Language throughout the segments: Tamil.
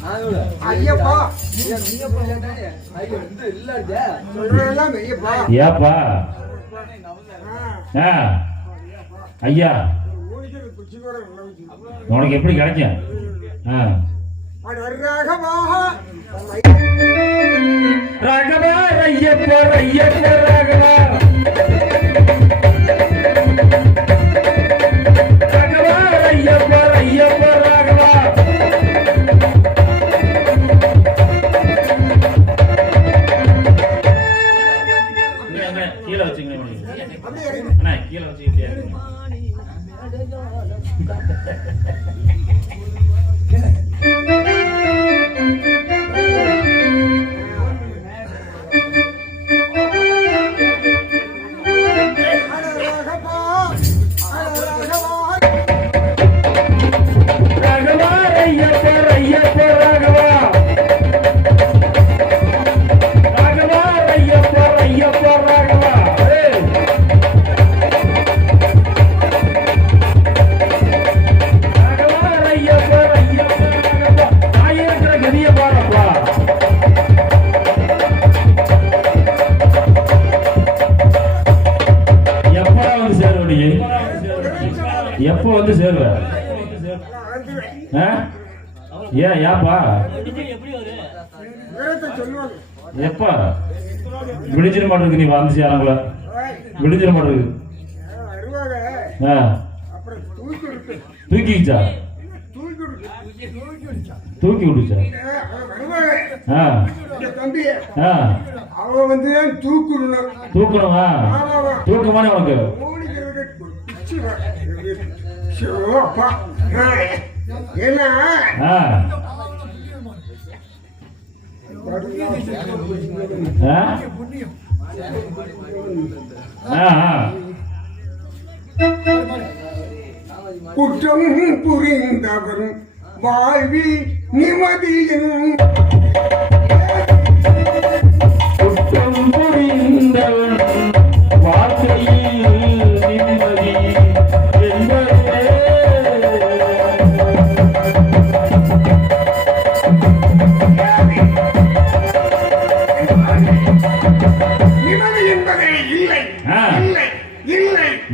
ஐயப்பா ஏப்பா ஐயா உனக்கு எப்படி கிடைக்கும்? ராகவா ஐயப்பா ஐயப்பா ராகவா ராகவா ஐயப்பா ஐயப்பா ராகவா கீழே வச்சுங்க அண்ணா கீழே வச்சுக்கிட்டே எப்போ வந்து சேருவ? ஏப்பா எப்ப விழிஞ்சிட மாட்டேங்குது? நீ வந்து சேரங்கள விழிஞ்சிட மாட்டேங்குது. தூக்கிச்சா? தூக்கி விடுச்சா? தூக்கணுமா? தூக்கமான உனக்கு குற்றம் புரிந்தவர் வாழ்வில் நிம்மதியின் குற்றம் புரிந்தவர் வாழ்க்கையில் நிம்மதி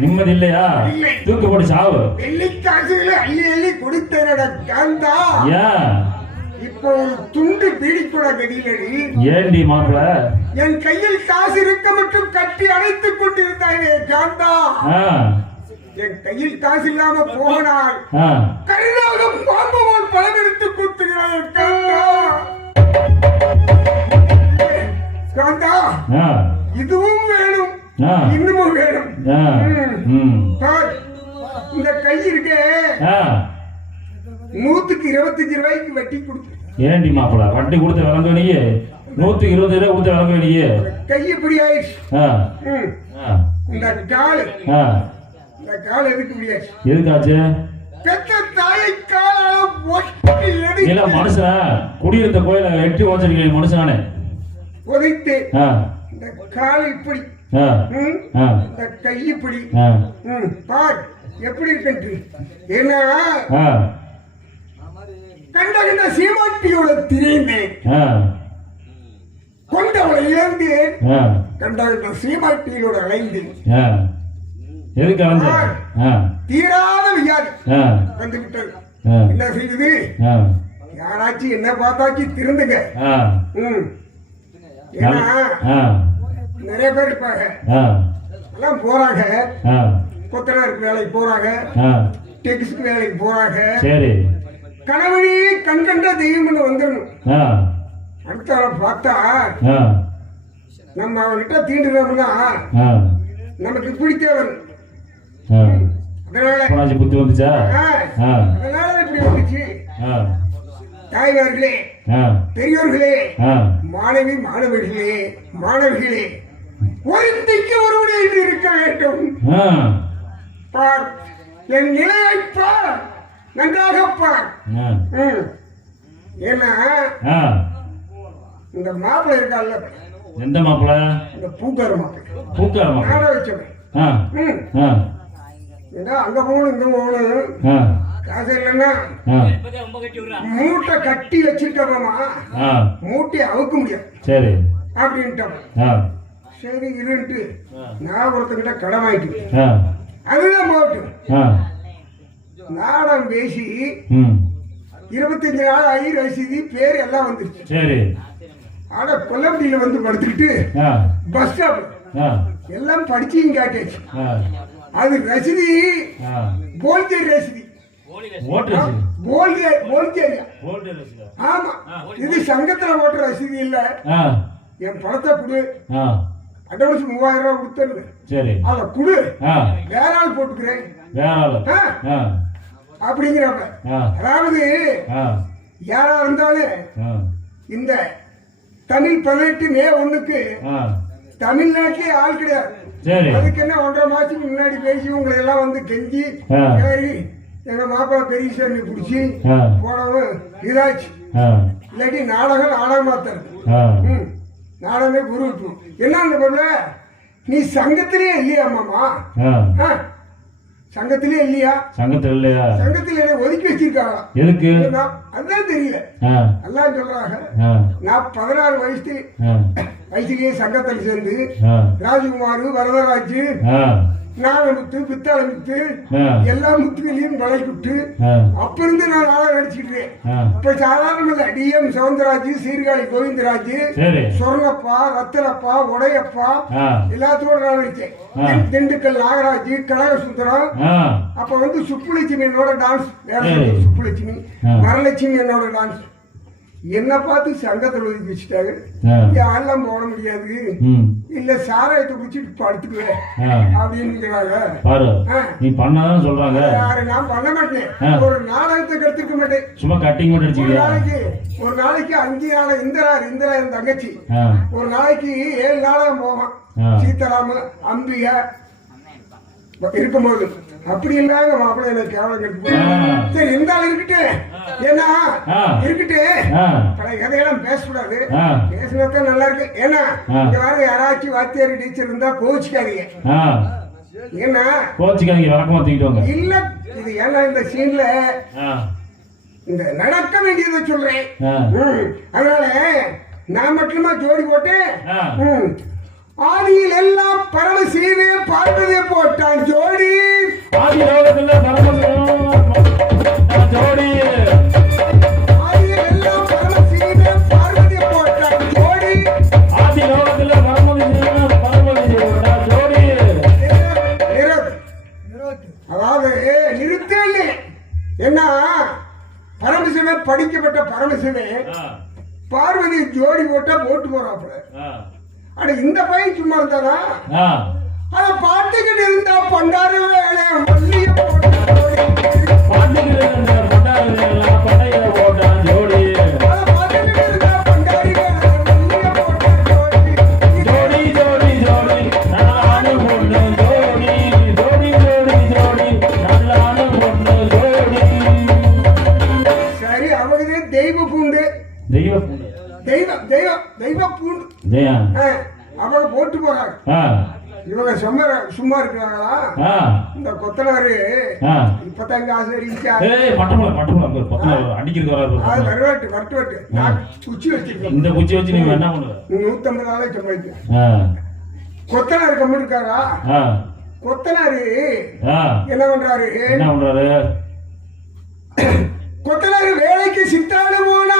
நிம்மதி இல்லையா? தூக்கு போட்டு சாவு. வெள்ளிக்காசுகளை அள்ளி அள்ளி கொடுத்தனட காந்தா. இப்போ ஒரு துண்டு பீடிக்கூட கடிலடி. ஏண்டி மாப்பிள? என் கையில் காசு இருக்க மட்டும் கட்டி அடைத்துக் கொண்டிருந்தாயே காந்தா. என் கையில் காசு இல்லாம போனால் கருணாக பாம்பு போல் பலம் எடுத்து கொடுத்துகிறாய் காந்தா. காந்தா இதுவும் வேணும் இன்னமும் வேணும். இந்த கை இருக்கே 125 ரூபாய்க்கு வட்டி கொடுத்து. ஏண்டி மாப்பிள வட்டி கொடுத்து விளங்க வேணியே? 125 ரூபாய் கொடுத்து விளங்க வேணியே? கை இப்படி ஆயிடுச்சு. இந்த கால் எதுக்கு முடியாது? எதுக்காச்சு? பெத்த தாயை காலால இல்ல மனுஷன் குடியிருந்த கோயில எட்டி ஓச்சடிக்க மனுஷனானே உதைத்து இந்த கால் இப்படி இந்த கை இப்படி பார் எப்படி இருக்கு. ஏன்னா கண்ட கண்ட சீமாட்டியோட திரைந்தேன், கொண்டவளை இழந்தேன், கண்ட கண்ட சீமாட்டியோட அலைந்தேன். தீராத வியாதி வந்து விட்டது. என்ன செய்யுது? யாராச்சும் என்ன பார்த்தாச்சு திருந்துங்க. ஏன்னா நிறைய பேர் இருப்பாங்க எல்லாம் போறாங்க, கொத்தனாருக்கு வேலைக்கு போறாங்க, டெக்ஸ்க்கு வேலைக்கு போறாங்க. கணவனே கண் கண்ட தெய்வம்னு வந்துடணும். அடுத்த பார்த்தா நம்ம அவன்கிட்ட தீண்டுறோம்னா நமக்கு பிடித்தவன். அதனால புத்தி வந்துச்சா? அதனால இப்படி வந்துச்சு. தாய்மார்களே, பெரியோர்களே, மாணவி மாணவர்களே, மாணவிகளே, ஒருத்திக்கு ஒருவனே இருக்க வேண்டும். பார், என் நிலையை பார், நன்றாக பார். ஏன்னா இந்த மாப்பிள்ளை இருக்கால, எந்த மாப்பிள்ளை? இந்த பூக்கார மாப்பிள்ளை. பூக்கார மாப்பிள்ளை வச்சவன். அங்க போகணும் இங்க போகணும், காசு இல்லைன்னா மூட்டை கட்டி வச்சிருக்கோமா மூட்டையை அவுக்க முடியாது சரி அப்படின்ட்டோம். சரி இருன்ட்டு நான் ஒருத்தங்கிட்ட கடன் வாங்கிட்டு அதுதான் போட்டு நாடகம் பேசி 25 நாள் ஆகி ரசீதி பேர் எல்லாம் வந்துருச்சு. சரி ஆனா கொல்லப்பட்டியில வந்து படுத்துக்கிட்டு பஸ் ஸ்டாப் எல்லாம் படிச்சு காட்டியாச்சு. அது ரசீதி போல்ஜேரி ரசீதி. ஆமா இது சங்கத்துல ஓட்டுற ரசீதி இல்ல. என் பணத்தை கொடு அட்வான்ஸ் 3000 ரூபாய் கொடுத்தது. சரி அத குடு வேற ஆள் போட்டுக்கிறேன் அப்படிங்கிறப்ப அதாவது யாரா இருந்தாலும் இந்த தமிழ் 18 மே 1க்கு தமிழ்நாட்டிலே ஆள் கிடையாது. அதுக்கு என்ன 1.5 மாசத்துக்கு முன்னாடி பேசி உங்களை எல்லாம் வந்து கெஞ்சி சரி எங்க மாப்பிள்ள பெரியசாமி பிடிச்சி போனவன் இதாச்சு. இல்லாட்டி நாடகமா தருது. நாடகமே குரு என்ன பொருள நீ சங்கத்திலே இல்லையா மாமா? சங்கத்திலே இல்லையா? சங்கத்தில ஒதுக்கி வச்சிருக்காங்க. எதுக்கு? அதுதான் தெரியல. எல்லாம் சொல்றாங்க நான் 16 வயசுலயே சங்கத்தில் சேர்ந்து ராஜகுமார் வரதராஜ் நாகமுத்து பித்தாளமுத்து எல்லா முத்துகளையும் விளைவிட்டு அப்ப இருந்து நான் நாடகம் நடிச்சுக்கிட்டேன். இப்ப சாதாரண இல்ல. டிஎம் சவுந்தரராஜ், சீர்காழி கோவிந்தராஜ், சொர்ணப்பா, ரத்தனப்பா, உடையப்பா எல்லாத்தோட நான் நடிச்சேன். திண்டுக்கல் நாகராஜ், கனகசுந்தரம். அப்ப வந்து சுப்புலட்சுமி என்னோட டான்ஸ் சுப்புலட்சுமி, வரலட்சுமி என்னோட டான்ஸ். என்ன பார்த்து சங்கத்தில் ஒதுக்கி வச்சுட்டாங்க. யாரெல்லாம் போட முடியாது இல்ல சாராயத்தை குடிச்சிட்டு படுத்துக்குவேன் அப்படின்னு நீ பண்ணாதான் சொல்றாங்க. நான் பண்ண மாட்டேன். ஒரு நாடகத்தை கற்றுக்க மாட்டேன். சும்மா கட்டிங் மட்டும் ஒரு நாளைக்கு 5 நாடகம். இந்திரா என் தங்கச்சி ஒரு நாளைக்கு 7 நாடகம் போவான். சீதாராம அம்பிகா இருக்கும்போது அப்படி இல்லாத மாப்பிள்ளை எனக்கு கேவலம் கெடுத்து. சரி இருந்தாலும் இருக்கட்டு ஏன்னா இருக்கட்டு எதையெல்லாம் பேசக்கூடாது. பேசினதான் நல்லா இருக்கு. ஏன்னா இங்க வேற யாராச்சும் வாத்தியார் டீச்சர் இருந்தா கோவிச்சுக்காதீங்க. ஏன்னா கோவிச்சுக்காதீங்க இல்ல. இது ஏன்னா இந்த சீன்ல இந்த நடக்க வேண்டியதை சொல்றேன். அதனால நான் மட்டுமா ஜோடி போட்டேன். ஆதியில் எல்லாம் பரமசிவனே பார்வதியை போட்டான் ஜோடி. ஆதியில் எல்லாம் பரமசிவனே பார்வதியை போட்டான் ஜோடி. அதாவது நிறுத்தே இல்லை. என்ன பரமசிவன் படிக்கப்பட்ட பரமசிவன் பார்வதி ஜோடி போட்டா போட்டு போறாப்புல. அட இந்த பையன் சும்மா இருந்தானா? அத பாட்டுக்கிட்டு இருந்தா பண்டாரு வேலை மல்லிய சரி அவங்களே தெய்வ பூண்டு அவங்க போட்டு போறாங்க. இவங்க சும்மா இருக்கிறாங்களா? இந்த கொத்தனாரு இப்பதான் காசு குச்சி வச்சிருக்கேன். இந்த குச்சி வச்சு நீங்க என்ன பண்ணுவ? 150 நாளே சம்பாதிக்க. கொத்தனாரு கம்மி இருக்காரா? கொத்தனாரு என்ன பண்றாரு? கொத்தனாரு வேலைக்கு சித்தாடு போனா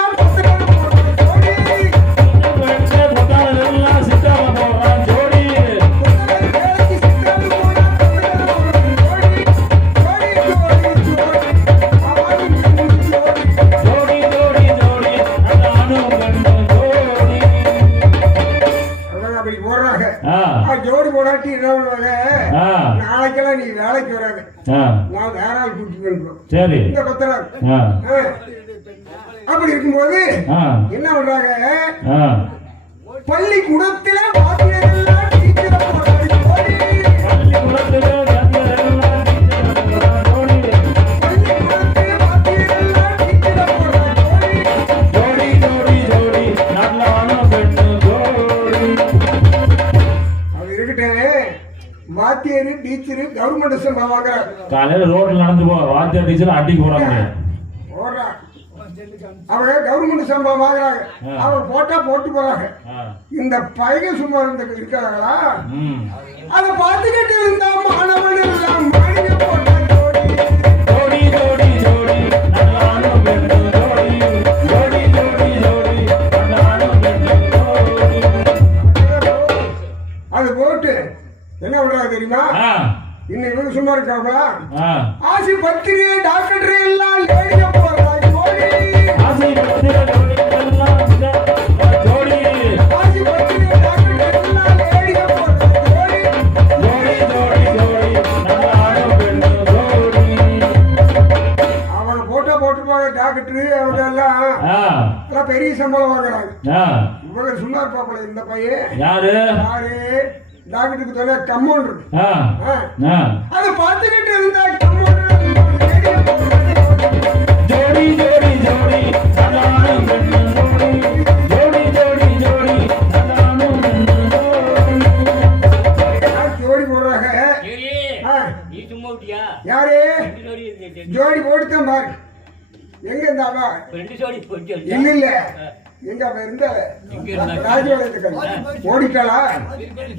ஜோடி போடாட்டி என்ன பண்ணுவாங்க? நாளைக்கெல்லாம் நீ வேலைக்கு வராது, நான் வேற ஆள் கூட்டிட்டு வந்துடும். இந்த கொத்தனார் அப்படி இருக்கும்போது என்ன பண்றாங்க? பள்ளிக்கூடத்துல வாத்தியாரு டீச்சரு கவர்மெண்ட் சம்பளம் வாங்குறாங்க. காலையில ரோட்ல நடந்து போ, வாத்தியார் டீச்சர் அடிக்க போறாங்க. போடுறா அவங்க கவர்மெண்ட் சம்பளம் வாங்குறாங்க. அவங்க போட்டா போட்டு போறாங்க. இந்த பையன் சும்மா இருக்காங்களா? அதை பார்த்துக்கிட்டு இருந்தா மாணவன் எல்லாம் மாணிக்க போட்ட ஜோடி ஜோடி ஜோடி நல்லானும் பெண்ணு ஜோடி ஜோடி ஜோடி ஜோடி நல்லானும் பெண்ணு ஜோடி. அது போட்டு என்ன பண்றாங்க தெரியுமா? இன்னும் இவங்க சும்மா இருக்காங்களா? ஆசி பத்திரிகை டாக்டர் எல்லாம் லேடிய போறாங்க ஜோடி. ஆசி பத்திரிகை எல்லாம் ஜோடி. ஆசி பத்திரிகை டாக்டர் எல்லாம் லேடிய போறாங்க ஜோடி. ஜோடி ஜோடி ஜோடி நல்லானும் பெண்ணு ஜோடி. அவங்க போட்டா போட்டுப்பாங்க டாக்டர். அவங்க எல்லாம் பெரிய சம்பளம் வாங்குறாங்க. இவங்க சும்மா இருப்பாங்களே. இந்த பையன் யாரு? டாக்டருக்கு தொலை கம்பவுண்டர். அதை பார்த்துக்கிட்டு இருந்தா ஜோடி ஜோடி ஜோடி நல்லானும் பெண்ணு ஜோடி ஜோடி ஜோடி ஜோடி நல்லானும் பெண்ணு ஜோடி போடுறாங்க. யாரு ஜோடி போட்டுதான் பாரு. எங்க இருந்தாவா? இல்ல இல்ல எங்க அவ இருந்தா ராஜபாளையத்துக்கு ஓடிட்டாளா?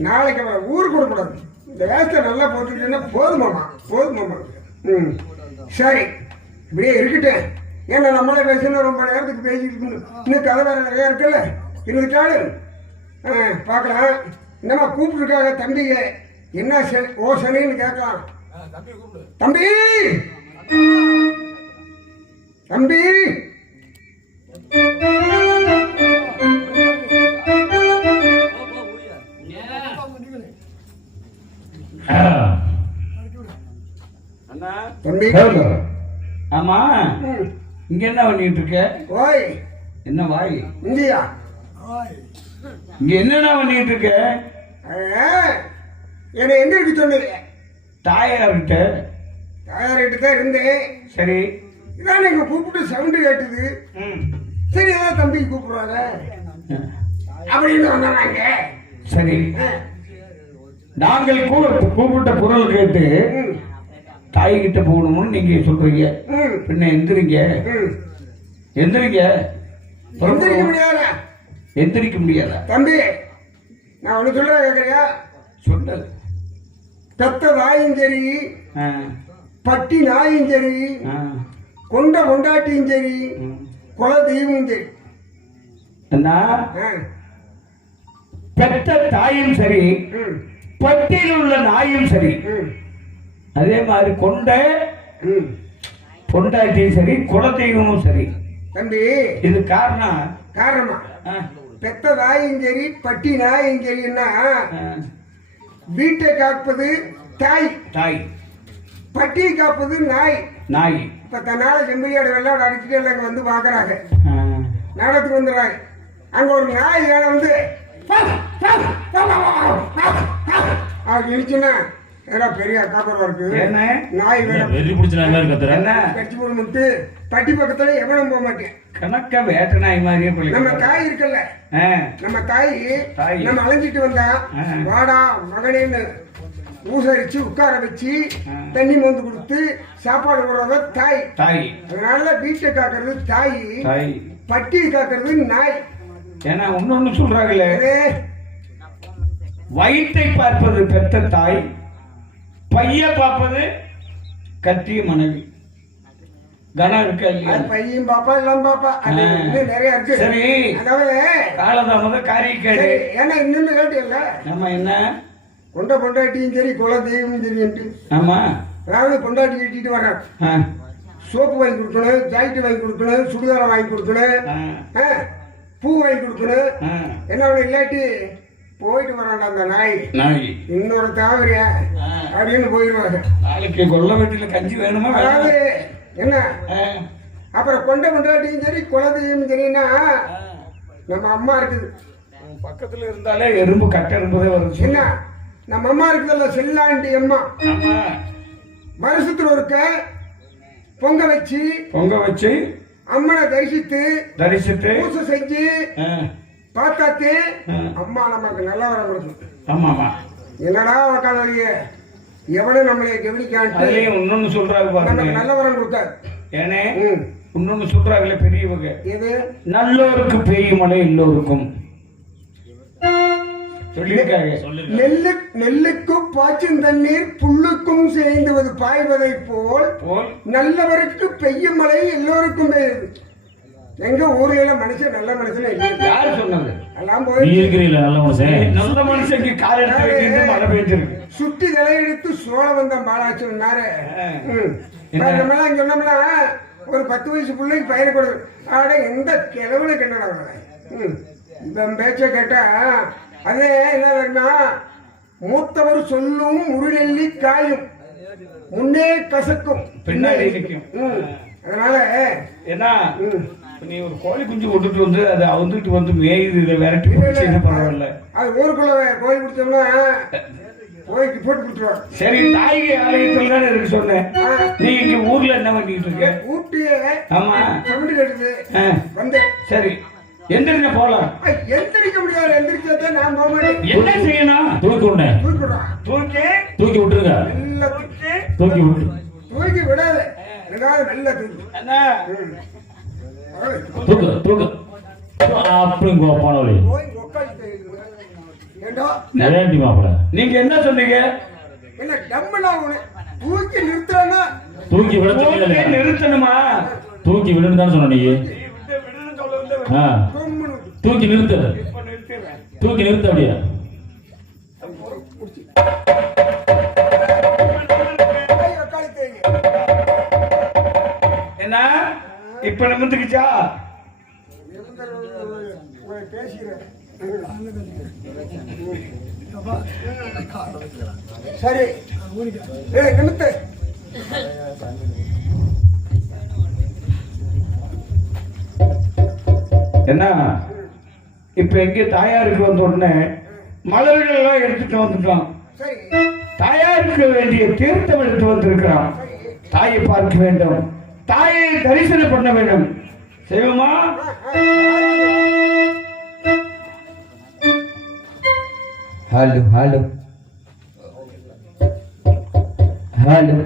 நாளைக்கு அவளை ஊருக்கு கொடுக்கூடாது. இந்த வேஸ்ட நல்லா போட்டுக்கிட்டேன்னா போதுமாமா போதுமாமா. சரி இப்படியே இருக்கட்டும். ஏன்னா நம்மளே பேசணும் ரொம்ப நேரத்துக்கு பேசிட்டு இருக்கணும். இன்னும் கதை வேற நிறையா இருக்குல்ல இருந்துட்டாலும் பார்க்கலாம். என்னம்மா கூப்பிட்டுருக்காங்க தம்பிங்க? என்ன சனின்னு கேட்கலாம். தம்பி தம்பி தம்பி. ஆமா இங்க என்ன பண்ணிட்டு இருக்க? ஓய் என்ன வாய் இந்தியா இங்க என்னென்ன பண்ணிட்டு இருக்க? என்னை எங்க இருக்கு சொன்னீங்க? தாயார்கிட்ட. தாயார்கிட்ட தான் இருந்தேன். சரி இதான் நீங்க கூப்பிட்டு சவுண்டு கேட்டுது. சரி ஏதாவது தம்பி கூப்பிடுறாங்க அப்படின்னு வந்தாங்க. சரி நாங்கள் கூப்பிட்ட குரல் கேட்டு தாய்கிட்ட போகணும்னு நீங்க சொல்றீங்க. பின்ன எந்திரிங்க எந்திரிங்க. எந்திரிக்க முடியாத எந்திரிக்க முடியாதா? தம்பி நான் ஒண்ணு சொல்றேன் கேக்குறியா? சொன்னது பெத்த தாயும் சரி, பட்டி நாயும் சரி, கொண்ட கொண்டாட்டியும் சரி, குல தெய்வமும் சரி. பெத்த தாயும் சரி, பட்டியில் உள்ள நாயும் சரி, அதே மாதிரி கொண்ட பொண்டாட்டியும் சரி, குல தெய்வமும் சரி. தம்பி இது காரணமா பெத்த தாயும் சரி, பட்டி நாயும் சரின்னா வீட்டை காப்பது தாய், தாய் பட்டியை காப்பது நாய். நாய் இப்ப தன்னால செம்பிலியோட வெள்ளாட அடிச்சுட்டு எல்லாம் வந்து பாக்குறாங்க. நாடத்துக்கு வந்துடுறாங்க. அங்க ஒரு நாய் வேலை வந்து இழுச்சுன்னா பெரிய காப்பரா இருக்கு. நாய் வேலை கட்சி போட்டு பட்டி பக்கத்துல எவனும் போக மாட்டேன். கணக்க வேட்ட நாய் மாதிரியே நம்ம தாய் இருக்குல்ல, நம்ம தாய் நம்ம அலைஞ்சிட்டு வந்தா வாடா மகனேன்னு ஊசரிச்சு உட்கார வச்சு தண்ணி மோந்து கொடுத்து சாப்பாடு போடுறத தாய். தாய் அதனால வீட்டை காக்கிறது தாய், பட்டியை காக்கிறது நாய். ஏன்னா ஒன்னொன்னு சொல்றாங்களே, வயிற்றை பார்ப்பது பெத்த தாய், பைய பார்ப்பது கட்டிய மனைவி. கனம் இருக்கா இல்லையா? பையன் பாப்பா எல்லாம் பாப்பா நிறைய இருக்கு. சரி அதாவது காலதாமத காரியக்காரி. ஏன்னா இன்னொன்னு கேட்டீங்கல்ல, நம்ம என்ன கொண்ட பொண்டாட்டியும் சரி குல தெய்வமும் சரின்ட்டு. ஆமா அதாவது பொண்டாட்டி கட்டிட்டு வர்றேன், சோப்பு வாங்கி கொடுக்கணும், ஜாக்கெட் வாங்கி கொடுக்கணும், சுடிதாரம் வாங்கி கொடுக்கணும், பூ வாங்கி கொடுக்கணும். என்ன இல்லாட்டி போயிட்டு வரான்டா அந்த நாய் இன்னொரு தாவரியா அப்படின்னு போயிடுவாங்க. நாளைக்கு கொல்ல வீட்டுல கஞ்சி வேணுமா? அதாவது என்ன அப்புறம் கொண்ட பொண்டாட்டியும் சரி குலதையும் சரின்னா நம்ம அம்மா இருக்குது பக்கத்துல இருந்தாலே எறும்பு கட்ட எறும்புதே வருது. என்ன நம்ம அம்மா இருக்குதுல்ல செல்லாண்டி அம்மா, வருஷத்துல ஒருக்க பொங்க வச்சு அம்மனை தரிசித்து பூசை செஞ்சு பார்த்தாத்தே அம்மா நமக்கு நல்ல வர கொடுக்கும். ஆமாமா என்னடா உக்காந்து எவனும் நம்மளை கவனிக்காட்டு அதுலயும் இன்னொன்னு சொல்றாரு நமக்கு பாருங்க. நல்ல வரம் கொடுத்தாரு. ஏனே இன்னொன்னு சொல்றாங்களே பெரியவங்க, எது? நல்லோருக்கு பெய்யும் மழை எல்லோருக்கும் சொல்லியிருக்காங்க. நெல்லுக்கும் பாய்ச்சும் தண்ணீர் புல்லுக்கும் சேர்ந்துவது பாய்வதை போல் நல்லவருக்கு பெய்யும் மழை எல்லோருக்கும் பெய்யுது. எங்க ஊர்ல எல்லாம் மனுஷன் நல்ல மனுஷன் இல்லை. யாரு சொன்னாங்க? எல்லாம் நீ போய் இருக்கிறீங்களா நல்ல மனுஷன்? நல்ல மனுஷனுக்கு கால எடுத்து வைக்கிறது மழை பெய்ஞ்சிருக்கு. சுட்டி தலையெடுத்து சோழ வந்த பாலாச்சு சொன்னாரு. நம்மளாம் சொன்னோம்னா ஒரு 10 வயசு பிள்ளைக்கு பயிர் கொடு. ஆட எந்த கிழவுல கிணறா இவன் பேச்ச கேட்டா அதே என்ன வேணும்னா மூத்தவர் சொல்லும் முருநெல்லி காயும் முன்னே கசக்கும் பின்னாடி நிற்கும். அதனால ஏன்னா நீ ஒரு கோழி குஞ்சு விட்டுட்டு வந்து அதை அவுந்துட்டு வந்து மேயுது, இதை விரட்டி குடிச்சு பரவாயில்ல. அது ஊருக்குள்ள கோழி குடிச்சோம்னா கோழிக்கு போட்டு கொடுத்துருவாங்க. சரி, தாய்கை ஆலயத்துல தானே இருக்கு சொன்னேன். நீ இங்க ஊர்ல என்ன பண்ணிட்டு இருக்க? ஊட்டியே ஆமா சவுண்டு கேட்டுது வந்தேன். சரி, எந்திரிக்க போலாம். எந்திரிக்க முடியாது. எந்திரிச்சா நான் போக மாட்டேன். என்ன செய்யணும்? தூக்கி விடுனே. தூக்கி விட்டுருங்க. நல்ல தூக்கி விட்டு. தூக்கி விடாது. நல்ல தூக்கி அண்ணா தூக்கு அப்படிங்க போனவழி போய் உட்காந்து ஏண்டா ஏண்டி மாப்பிள நீங்க என்ன சொன்னீங்க? என்ன டம்முனா உன தூக்கி நிறுத்துறனா? தூக்கி விட சொன்னீங்க. நிறுத்தணுமா? தூக்கி விடுன்னு தானே சொன்ன நீ. தூக்கி நிறுத்து. தூக்கி நிறுத்து அப்படியே. என்ன இப்ப நிமிந்துக்குச்சா? சரி நிமித்து. என்ன இப்ப எங்க தாயாருக்கு வந்த உடனே மலர்கள் எல்லாம் எடுத்துட்டு வந்துட்டோம். சரி தாயாருக்கு வேண்டிய தீர்த்தம் எடுத்து வந்திருக்கிறான். தாயை பார்க்க வேண்டும், தாயை தரிசனம் பண்ண வேண்டும். செய்வோமா? ஹலோ ஹலோ ஹலோ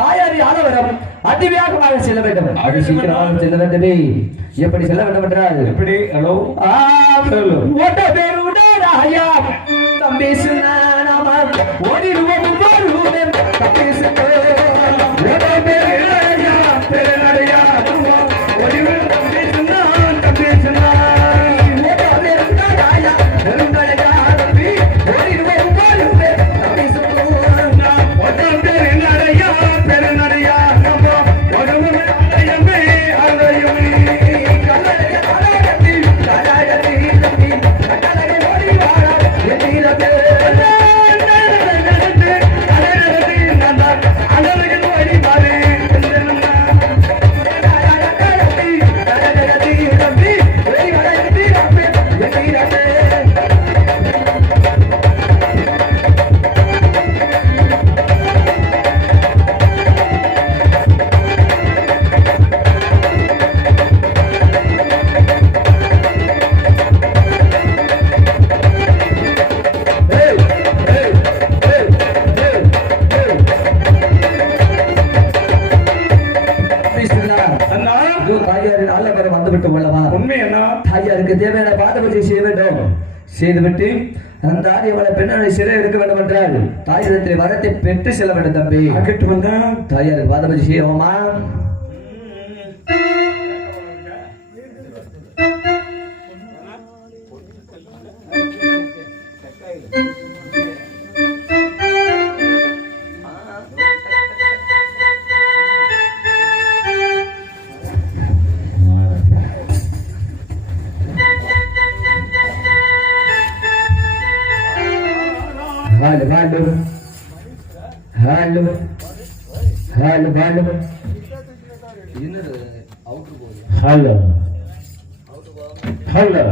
தாயாரி ஆலவரம் அதிவேகமாக செல்ல வேண்டும். அது சீக்கிரமாக செல்ல வேண்டுமே. எப்படி செல்ல வேண்டும் என்றால் எப்படி? ஹலோ ஓட்ட பேரு உடாராயா தம்பி சுனானாமா ஓடிடுவோம் வருவோம் தம்பி சுனானாமா ஓட்ட பேரு உடாராயா பெருநடையா ஓடிடுவோம் தம்பி சுனானாமா தம்பி சுனானாமா ஓட்ட பேரு உடாராயா பெருநடையா தம்பி ஓடிடுவோம் வருவோம் தம்பி சுனானாமா ஓட்ட பேரு உடாராயா பெருநடையா நம்ம ஓடுவோம் அலையமே அலையமே கல்லறைய அலையத்தி கலையத்தி தம்பி கல்லறை ஓடி வாடா எதிரதே தாயாரின் ஆலவரம் வந்துவிட்டு உள்ளவா உண்மை என்ன? தாயாருக்கு தேவையான பாதபூஜை செய்ய வேண்டும். செய்துவிட்டு அந்த ஆரியவளை பெண்ணை சிறை எடுக்க வேண்டும் என்றால் தாயிடத்தில் வரத்தை பெற்று செல்ல வேண்டும். தம்பி அங்கிட்டு வந்தா தாயாருக்கு பாதபூஜை செய்வோமா? Hello, hello, hello, hello, hello, hello, hello.